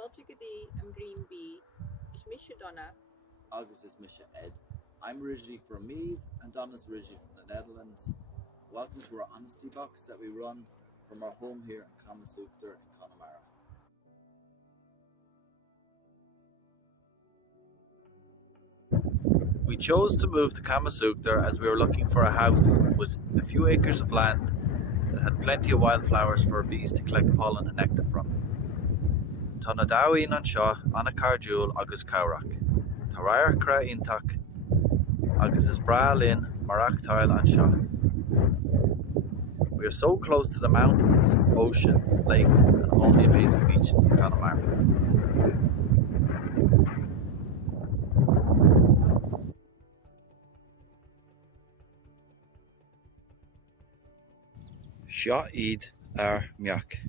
Galtigadi and Green Bee is Misha Donna. August is Misha Ed. I'm originally from Meath and Donna's originally from the Netherlands. Welcome to our honesty box that we run from our home here in Camasúchtar in Connemara. We chose to move to Camasúchtar as we were looking for a house with a few acres of land that had plenty of wildflowers for our bees to collect pollen and nectar from. Tá na dáin an seo anna cardúil agus cabhrach. Tá rair cra iontach agus is bra linn marach tail an seo. We are so close to the mountains, ocean, lakes and all the amazing beaches of Connemara. Seo iad ar meach.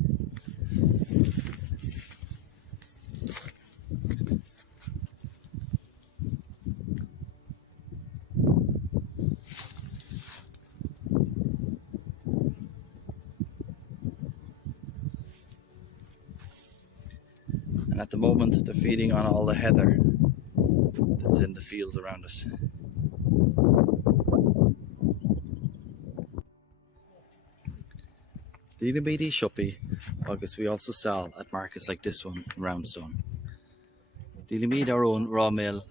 And at the moment they're feeding on all the heather that's in the fields around us. Díle Meaty Shopee, agus we also sell at markets like this one in Roundstone. Díle Mead our own raw meal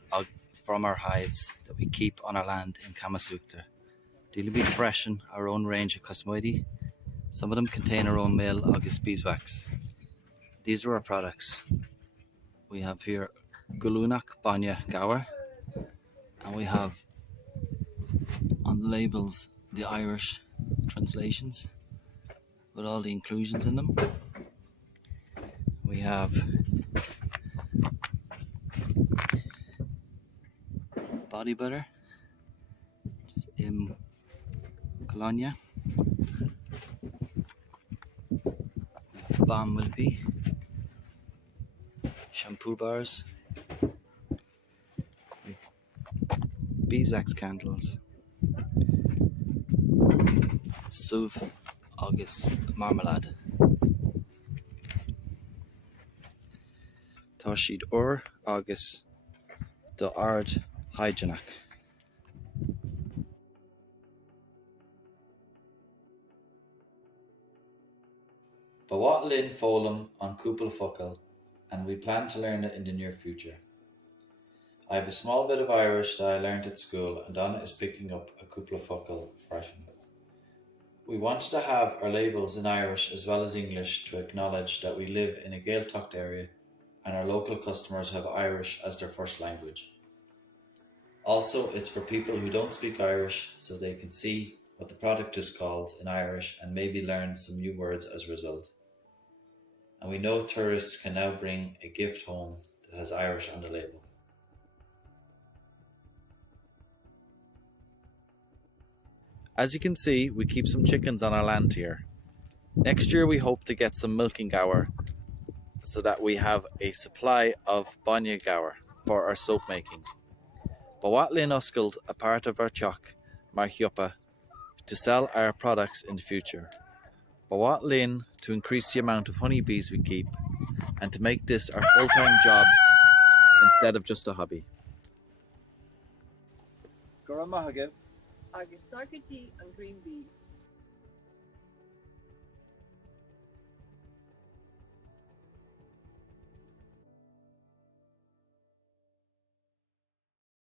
from our hives that we keep on our land in Camasúchtar. Díle Mead freshen our own range of cosmoidi. Some of them contain our own meal agus beeswax. These are our products. We have here Gulúnach Báine Gower, and we have on the labels the Irish translations with all the inclusions in them. We have body butter, which is Im Colonia, Balm Wilpy, shampoo bars, beeswax candles, Suv agus marmalade. Tá siad agus do ard hygienic. But what Lynn Folum on Cúpla Focal, and we plan to learn it in the near future. I have a small bit of Irish that I learned at school, and Donna is picking up a Cúpla Focal version. We wanted to have our labels in Irish as well as English to acknowledge that we live in a Gaeltacht area and our local customers have Irish as their first language. Also, it's for people who don't speak Irish so they can see what the product is called in Irish and maybe learn some new words as a result. And we know tourists can now bring a gift home that has Irish on the label. As you can see, we keep some chickens on our land here. Next year we hope to get some milking gower so that we have a supply of Báine gower for our soap making. But what Lynn Uskald a part of our choc, mar Chioppa, to sell our products in the future. But what Lynn to increase the amount of honeybees we keep and to make this our full-time jobs instead of just a hobby. Gora Mahagav. Agus Dargadi and Green Bee.